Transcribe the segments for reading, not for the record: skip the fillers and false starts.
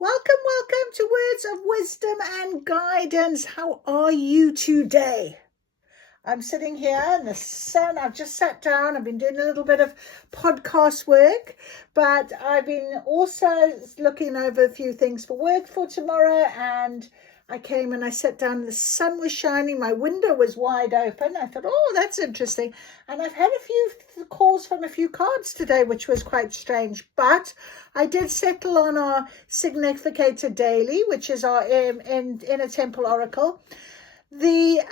Welcome to Words of Wisdom and Guidance. How are you today? I'm sitting here in the sun. I've just sat down. I've been doing a little bit of podcast work, but I've been also looking over a few things for work for tomorrow, and I came and I sat down. The sun was shining. My window was wide open. I thought, oh, that's interesting. And I've had a few calls from a few cards today, which was quite strange. But I did settle on our Significator Daily, which is our Inner Temple Oracle. The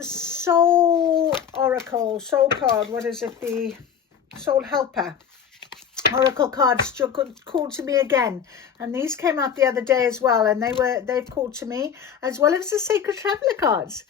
Soul Oracle, Soul card, what is it? The Soul Helper Oracle cards called to me again, and these came out the other day as well, and they've called to me, as well as the Sacred Traveler cards.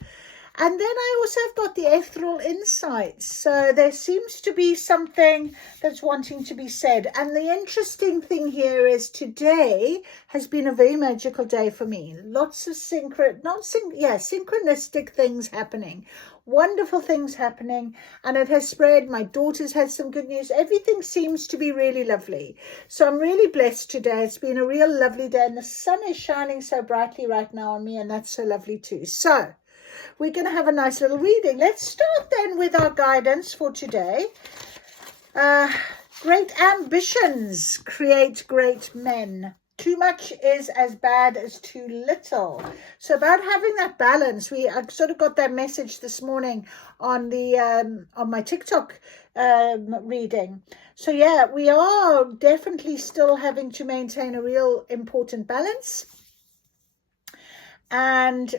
And then I also have got the Ethereal Insights. So there seems to be something that's wanting to be said. And the interesting thing here is today has been a very magical day for me. Lots of synchronistic things happening. Wonderful things happening. And it has spread. My daughter's had some good news. Everything seems to be really lovely. So I'm really blessed today. It's been a real lovely day. And the sun is shining so brightly right now on me. And that's so lovely too. So we're going to have a nice little reading. Let's start then with our guidance for today. Great ambitions create great men. Too much is as bad as too little. So about having that balance, I sort of got that message this morning on the on my TikTok reading. So yeah, we are definitely still having to maintain a real important balance. And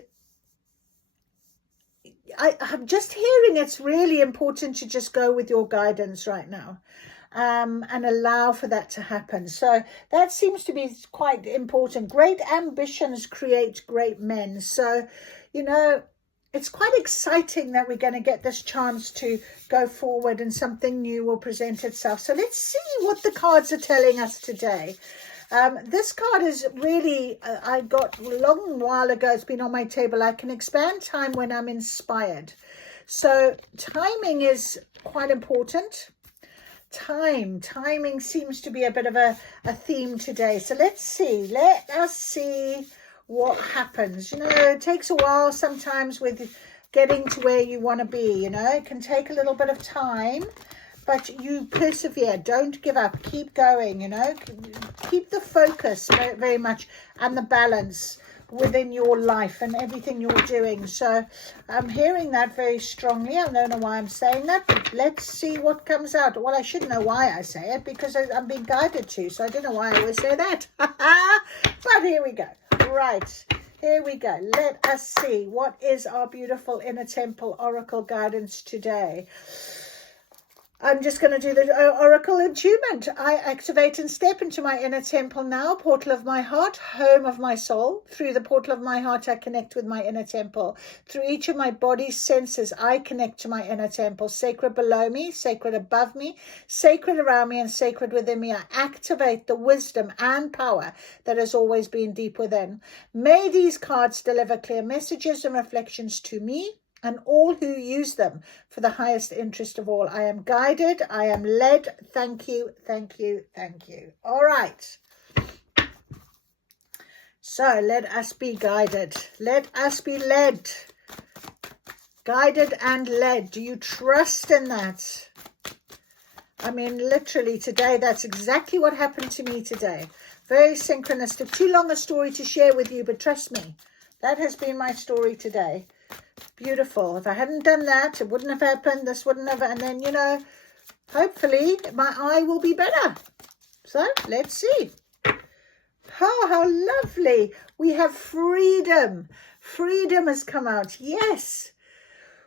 I'm just hearing it's really important to just go with your guidance right now, and allow for that to happen. So that seems to be quite important. Great ambitions create great men. So, it's quite exciting that we're going to get this chance to go forward and something new will present itself. So let's see what the cards are telling us today. This card is really, I got a long while ago, it's been on my table. I can expand time when I'm inspired. So timing is quite important. Timing seems to be a bit of a theme today. So let us see what happens. It takes a while sometimes with getting to where you want to be. It can take a little bit of time. But you persevere, don't give up, keep going, keep the focus very, very much and the balance within your life and everything you're doing. So I'm hearing that very strongly. I don't know why I'm saying that, but let's see what comes out. Well, I should know why I say it because I'm being guided to, so I don't know why I always say that. But here we go. Right. Here we go. Let us see what is our beautiful Inner Temple Oracle guidance today. I'm just going to do the Oracle Attunement. I activate and step into my inner temple now, portal of my heart, home of my soul. Through the portal of my heart, I connect with my inner temple. Through each of my body's senses, I connect to my inner temple. Sacred below me, sacred above me, sacred around me, and sacred within me. I activate the wisdom and power that has always been deep within. May these cards deliver clear messages and reflections to me and all who use them for the highest interest of all. I am guided. I am led. Thank you, thank you, thank you. All right. So let us be guided. Let us be led. Guided and led. Do you trust in that? I mean, literally today, that's exactly what happened to me today. Very synchronistic. Too long a story to share with you, but trust me, that has been my story today. Beautiful. If I hadn't done that, it wouldn't have happened. This wouldn't have. And then, hopefully my eye will be better. So let's see. Oh, how lovely. We have freedom. Freedom has come out. Yes.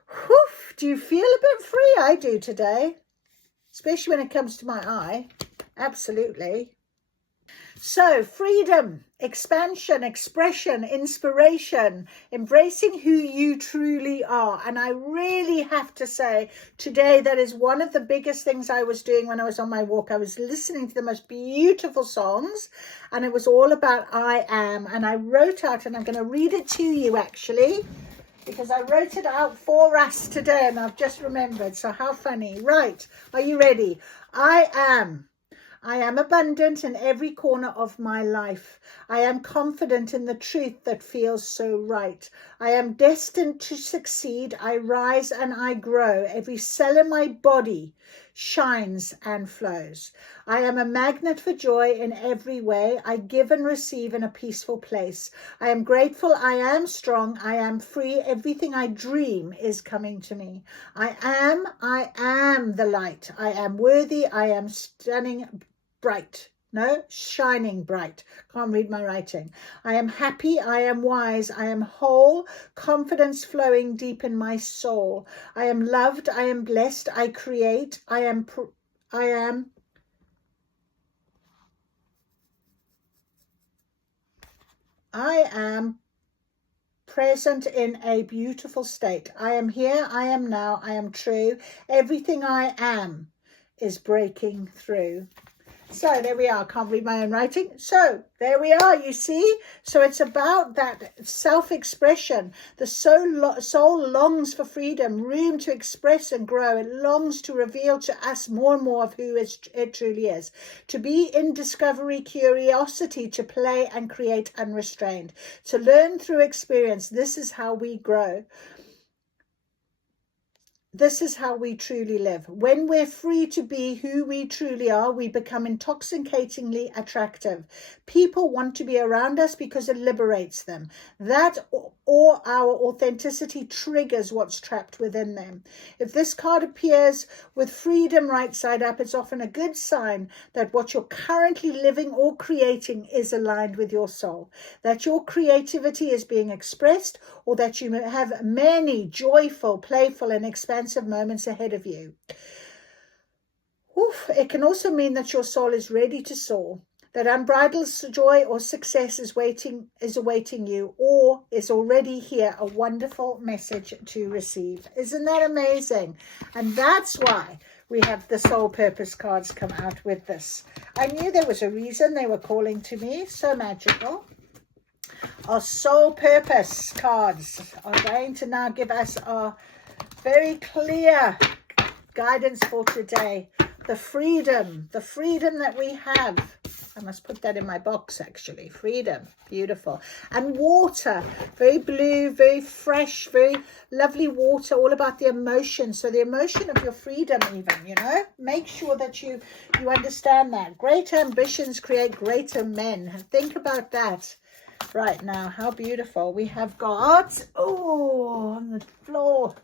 Whew. Do you feel a bit free? I do today. Especially when it comes to my eye. Absolutely. So freedom, expansion, expression, inspiration, embracing who you truly are. And I really have to say today, that is one of the biggest things I was doing when I was on my walk. I was listening to the most beautiful songs and it was all about I am. And I wrote out, and I'm going to read it to you actually, because I wrote it out for us today and I've just remembered. So how funny. Right. Are you ready? I am. I am abundant in every corner of my life. I am confident in the truth that feels so right. I am destined to succeed. I rise and I grow. Every cell in my body shines and flows. I am a magnet for joy in every way. I give and receive in a peaceful place. I am grateful. I am strong. I am free. Everything I dream is coming to me. I am the light. I am worthy. I am stunning, bright. No, shining bright. Can't read my writing. I am happy. I am wise. I am whole. Confidence flowing deep in my soul. I am loved. I am blessed. I create. I am present in a beautiful state. I am here. I am now. I am true. Everything I am is breaking through. So there we are. Can't read my own writing. So there we are, you see. So it's about that self-expression. The soul longs for freedom, room to express and grow. It longs to reveal to us more and more of who it truly is. To be in discovery, curiosity, to play and create unrestrained. To learn through experience. This is how we grow. This is how we truly live. When we're free to be who we truly are, we become intoxicatingly attractive. People want to be around us because it liberates them. That or our authenticity triggers what's trapped within them. If this card appears with freedom right side up, it's often a good sign that what you're currently living or creating is aligned with your soul, that your creativity is being expressed, or that you have many joyful, playful, and expansive moments ahead of you. It can also mean that your soul is ready to soar, that unbridled joy or success is awaiting you, or is already here, a wonderful message to receive. Isn't that amazing? And that's why we have the soul purpose cards come out with this. I knew there was a reason they were calling to me. So magical. Our soul purpose cards are going to now give us our very clear guidance for today. The freedom that we have. I must put that in my box, actually. Freedom. Beautiful. And water. Very blue, very fresh, very lovely water. All about the emotion. So the emotion of your freedom even, you know. Make sure that you understand that. Great ambitions create greater men. Think about that right now. How beautiful. We have got, on the floor.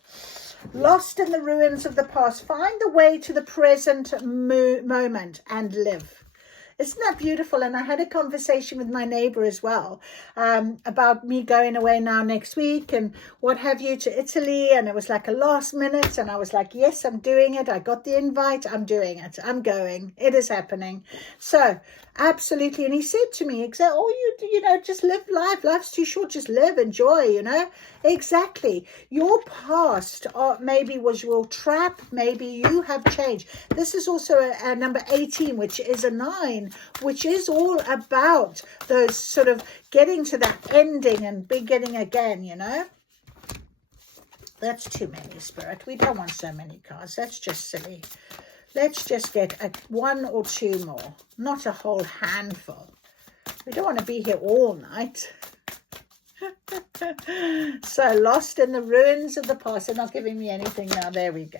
Lost in the ruins of the past. Find the way to the present moment and live. Isn't that beautiful? And I had a conversation with my neighbor as well about me going away now next week and what have you to Italy. And it was like a last minute. And I was like, yes, I'm doing it. I got the invite. I'm doing it. I'm going. It is happening. So absolutely. And he said to me, just live life. Life's too short. Just live, enjoy, Exactly. Your past maybe was your trap. Maybe you have changed. This is also a number 18, which is a 9, which is all about those sort of getting to that ending and beginning again, That's too many, Spirit. We don't want so many cards. That's just silly. Let's just get 1 or 2 more, not a whole handful. We don't want to be here all night. So lost in the ruins of the past. They're not giving me anything now. There we go.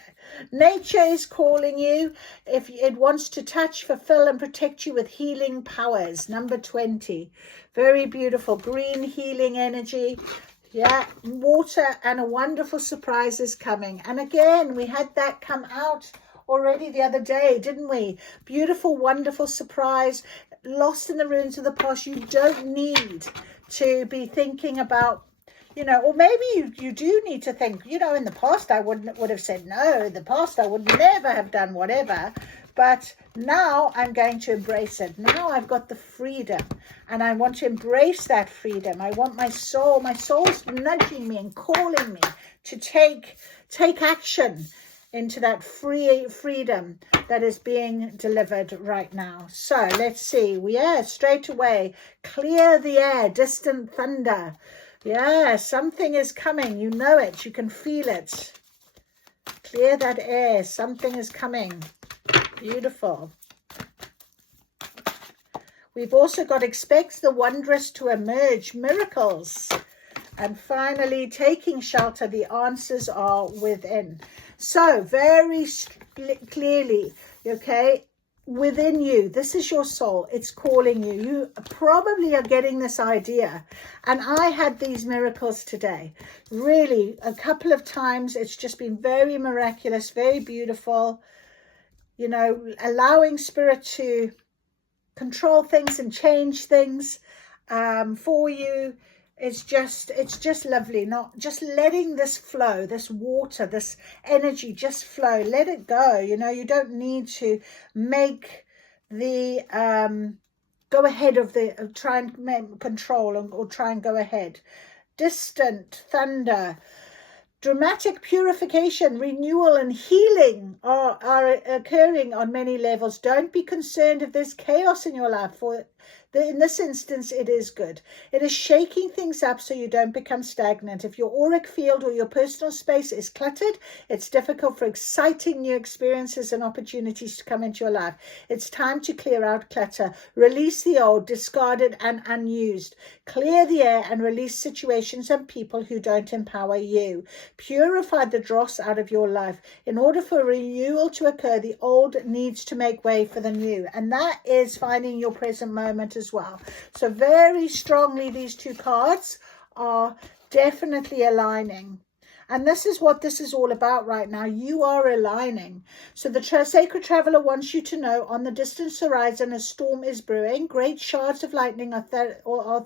Nature is calling you. If it wants to touch, fulfill, and protect you with healing powers. Number 20. Very beautiful. Green healing energy. Yeah, water and a wonderful surprise is coming. And again, we had that come out already the other day, didn't we? Beautiful, wonderful surprise. Lost in the ruins of the past. You don't need to be thinking about, or maybe you do need to think, in the past I would have said no. In the past I would never have done whatever. But now I'm going to embrace it. Now I've got the freedom and I want to embrace that freedom. I want my soul's nudging me and calling me to take action into that freedom that is being delivered right now. So let's see. Straight away. Clear the air. Distant thunder. Yeah, something is coming. You know it. You can feel it. Clear that air. Something is coming. Beautiful. We've also got expect the wondrous to emerge, miracles. And finally, taking shelter, the answers are within. So very clearly, okay, within you, this is your soul. It's calling you. You probably are getting this idea. And I had these miracles today. Really, a couple of times. It's just been very miraculous, very beautiful. You know, allowing spirit to control things and change things for you. It's just lovely. Not just letting this flow, this water, this energy just flow. Let it go. You know, you don't need to make the go ahead of the try and control or try and go ahead. Distant thunder. Dramatic purification, renewal and healing are occurring on many levels. Don't be concerned if there's chaos in your life. In this instance, it is good. It is shaking things up so you don't become stagnant. If your auric field or your personal space is cluttered, it's difficult for exciting new experiences and opportunities to come into your life. It's time to clear out clutter. Release the old, discarded and unused. Clear the air and release situations and people who don't empower you. Purify the dross out of your life. In order for renewal to occur, the old needs to make way for the new. And that is finding your present moment as well. So very strongly, these two cards are definitely aligning. And this is what this is all about right now. You are aligning. So the sacred traveler wants you to know on the distant horizon a storm is brewing. Great shards of lightning are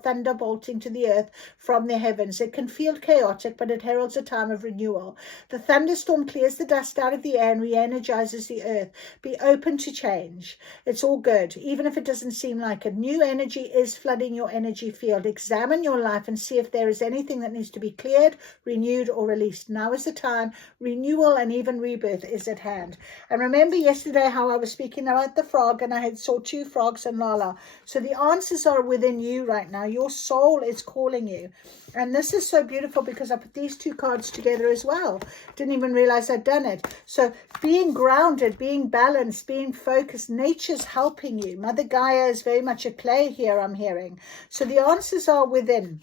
thunderbolting to the earth from the heavens. It can feel chaotic, but it heralds a time of renewal. The thunderstorm clears the dust out of the air and re-energizes the earth. Be open to change. It's all good, even if it doesn't seem like it. New energy is flooding your energy field. Examine your life and see if there is anything that needs to be cleared, renewed, or released. Now is the time. Renewal and even rebirth is at hand. And remember yesterday how I was speaking about the frog and I saw two frogs and Lala. So the answers are within you right now. Your soul is calling you. And this is so beautiful because I put these two cards together as well. Didn't even realize I'd done it. So being grounded, being balanced, being focused, nature's helping you. Mother Gaia is very much at play here, I'm hearing. So the answers are within.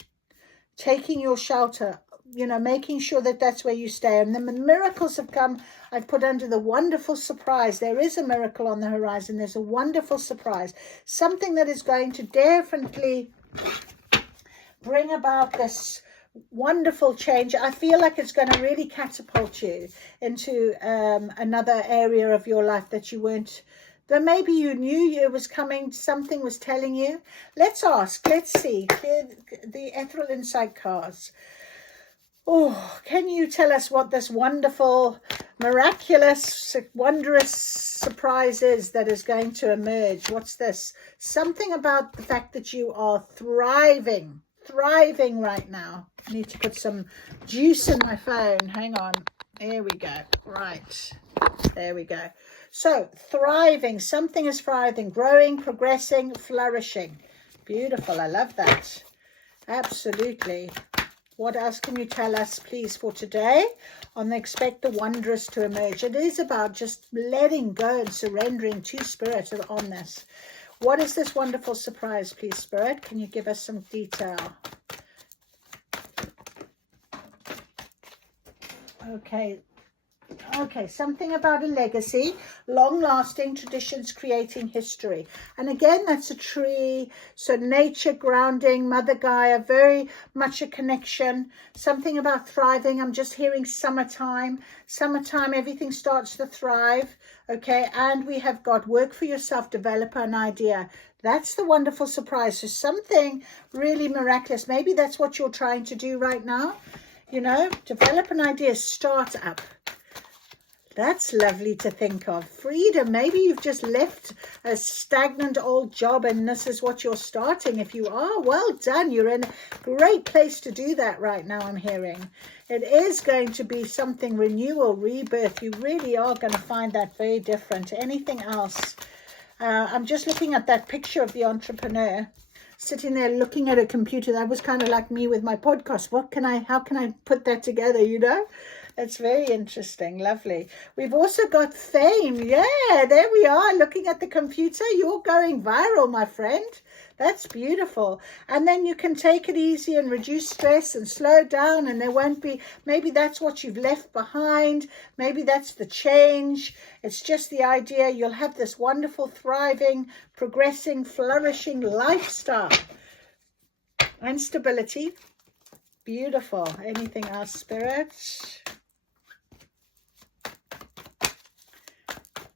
Taking your shelter, you know, making sure that that's where you stay. And the miracles have come. I've put under the wonderful surprise. There is a miracle on the horizon. There's a wonderful surprise. Something that is going to definitely bring about this wonderful change. I feel like it's going to really catapult you into another area of your life that you weren't, that maybe you knew it was coming, something was telling you. Let's ask, let's see. The Ethereal Insight cards. Oh, can you tell us what this wonderful, miraculous, wondrous surprise is that is going to emerge? What's this? Something about the fact that you are thriving right now. I need to put some juice in my phone. Hang on. There we go. Right. There we go. So, thriving. Something is thriving, growing, progressing, flourishing. Beautiful. I love that. Absolutely. What else can you tell us, please, for today on the expect the wondrous to emerge? It is about just letting go and surrendering to Spirit on this. What is this wonderful surprise, please, Spirit? Can you give us some detail? Okay, something about a legacy, long-lasting traditions creating history. And again, that's a tree, so nature, grounding, Mother Gaia, very much a connection. Something about thriving. I'm just hearing summertime. Summertime, everything starts to thrive. Okay, and we have got work for yourself, develop an idea. That's the wonderful surprise. So something really miraculous. Maybe that's what you're trying to do right now. You know, develop an idea, start up. That's lovely to think of. Freedom. Maybe you've just left a stagnant old job and this is what you're starting. If you are, well done. You're in a great place to do that right now, I'm hearing. It is going to be something renewal, rebirth. You really are going to find that very different. Anything else? I'm just looking at that picture of the entrepreneur sitting there looking at a computer. That was kind of like me with my podcast. How can I put that together, you know? It's very interesting. Lovely. We've also got fame. Yeah, there we are. Looking at the computer. You're going viral, my friend. That's beautiful. And then you can take it easy and reduce stress and slow down, and there won't be, maybe that's what you've left behind. Maybe that's the change. It's just the idea you'll have this wonderful, thriving, progressing, flourishing lifestyle and stability. Beautiful. Anything else, Spirit?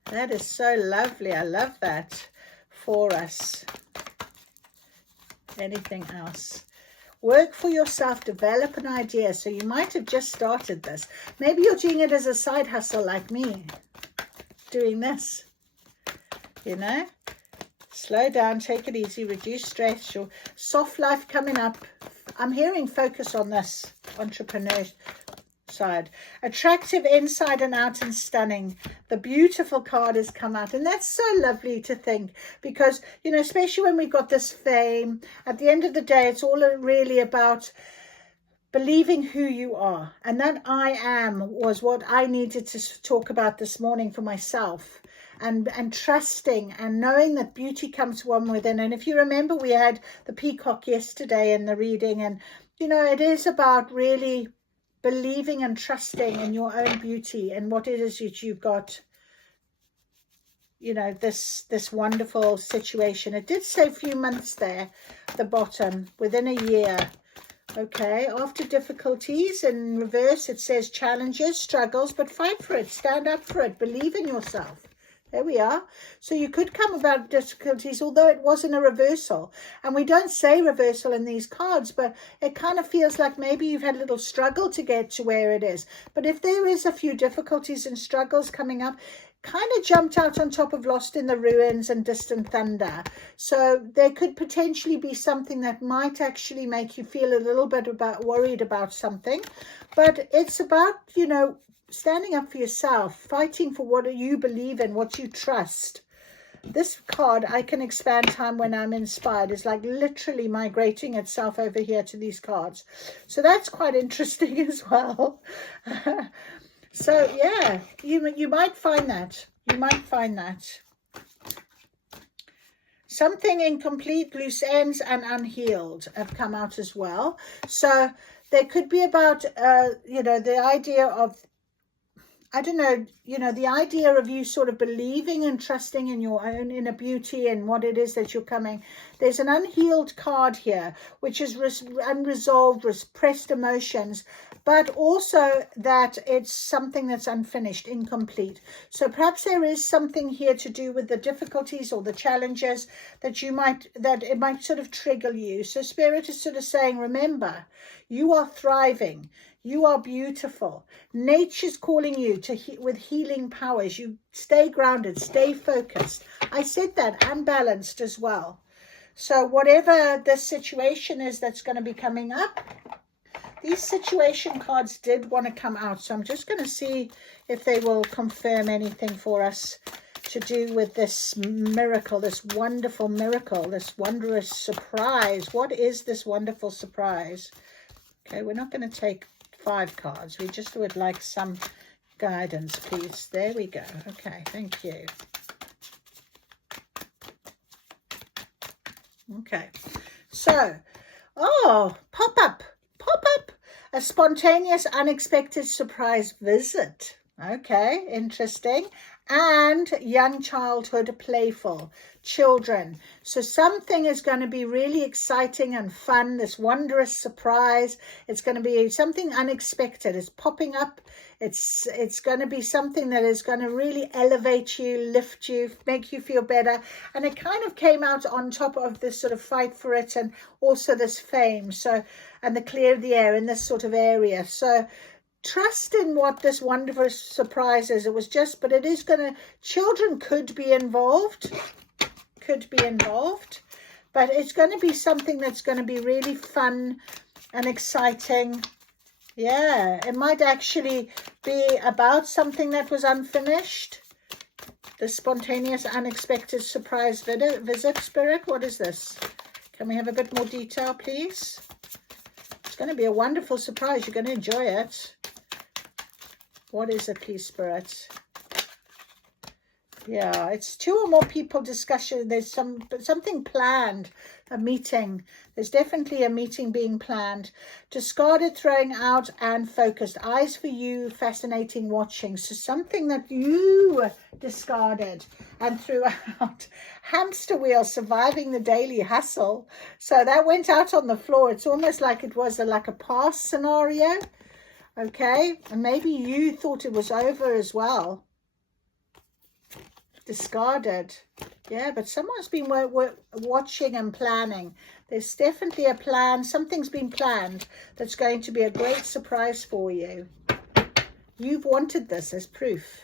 That is so lovely. I love that for us. Anything else? Work for yourself, develop an idea. So you might have just started this. Maybe you're doing it as a side hustle like me, doing this, you know. Slow down, take it easy, reduce stress. Your soft life coming up. I'm hearing focus on this entrepreneur side. Attractive inside and out and stunning. The beautiful card has come out, and that's so lovely to think, because, you know, especially when we've got this fame, at the end of the day, it's all really about believing who you are. And that I am was what I needed to talk about this morning for myself. And trusting and knowing that beauty comes from within. And if you remember, we had the peacock yesterday in the reading, and, you know, it is about really believing and trusting in your own beauty and what it is that you've got, you know, this wonderful situation. It did say a few months there at the bottom, within a year. Okay, after difficulties. In reverse, it says challenges, struggles, but fight for it, stand up for it, believe in yourself. There we are. So you could come about difficulties, although it wasn't a reversal. And we don't say reversal in these cards, but it kind of feels like maybe you've had a little struggle to get to where it is. But if there is a few difficulties and struggles coming up, kind of jumped out on top of Lost in the Ruins and Distant Thunder. So there could potentially be something that might actually make you feel a little bit worried about something. But it's about, you know, standing up for yourself, fighting for what you believe in, what you trust. This card, I can expand time when I'm inspired, is like literally migrating itself over here to these cards. So that's quite interesting as well. So yeah, you might find that. You might find that. Something incomplete, loose ends, and unhealed have come out as well. So there could be about, you know, the idea of, I don't know, you know, the idea of you sort of believing and trusting in your own inner beauty and what it is that you're coming. There's an unhealed card here, which is unresolved, repressed emotions, but also that it's something that's unfinished, incomplete. So perhaps there is something here to do with the difficulties or the challenges that it might sort of trigger you. So Spirit is sort of saying, remember, you are thriving. You are beautiful. Nature's calling you to with healing powers. You stay grounded, stay focused. I said that, and balanced as well. So whatever the situation is that's going to be coming up, these situation cards did want to come out. So I'm just going to see if they will confirm anything for us to do with this miracle, this wonderful miracle, this wondrous surprise. What is this wonderful surprise? Okay, we're not going to take 5 cards. We just would like some guidance, please. There we go. Okay, thank you. Okay, so, pop up, a spontaneous, unexpected surprise visit. Okay, interesting. And young childhood, playful children. So something is going to be really exciting and fun, this wondrous surprise. It's going to be something unexpected. It's popping up. It's going to be something that is going to really elevate you, lift you, make you feel better. And it kind of came out on top of this sort of fight for it, and also this fame. So, and the clear of the air in this sort of area. So trust in what this wonderful surprise is. It was just, but it is going to, children could be involved, but it's going to be something that's going to be really fun and exciting. Yeah, it might actually be about something that was unfinished. The spontaneous, unexpected surprise visit, Spirit. What is this? Can we have a bit more detail, please? It's going to be a wonderful surprise. You're going to enjoy it. What is it, please, Spirit? Yeah, it's 2 or more people discussion. There's something planned, a meeting. There's definitely a meeting being planned. Discarded, throwing out, and focused. Eyes for you, fascinating watching. So something that you discarded and threw out. Hamster wheel, surviving the daily hustle. So that went out on the floor. It's almost like it was like a past scenario. Okay, and maybe you thought it was over as well. Discarded. Yeah, but someone's been watching and planning. There's definitely a plan. Something's been planned that's going to be a great surprise for you. You've wanted this as proof.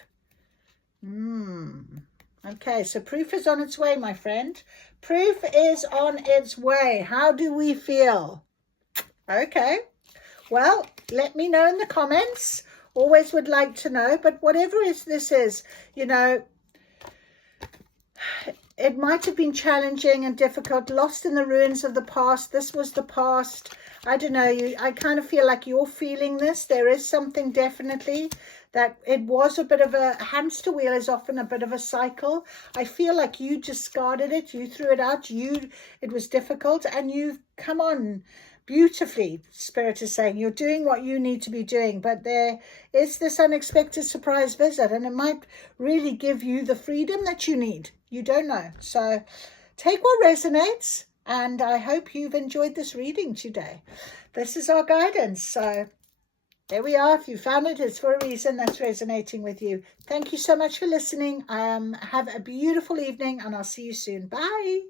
Okay, so proof is on its way, my friend. Proof is on its way. How do we feel? Okay, well, let me know in the comments. Always would like to know. But whatever this is, you know, it might have been challenging and difficult, lost in the ruins of the past. This was the past. I don't know, I kind of feel like you're feeling this. There is something definitely that it was a bit of a hamster wheel, is often a bit of a cycle. I feel like you discarded it, you threw it out, it was difficult, and you've come on beautifully. Spirit is saying you're doing what you need to be doing, but there is this unexpected surprise visit, and it might really give you the freedom that you need. You don't know. So take what resonates, and I hope you've enjoyed this reading today. This is our guidance. So there we are. If you found it, it's for a reason that's resonating with you. Thank you so much for listening. Have a beautiful evening, and I'll see you soon. Bye.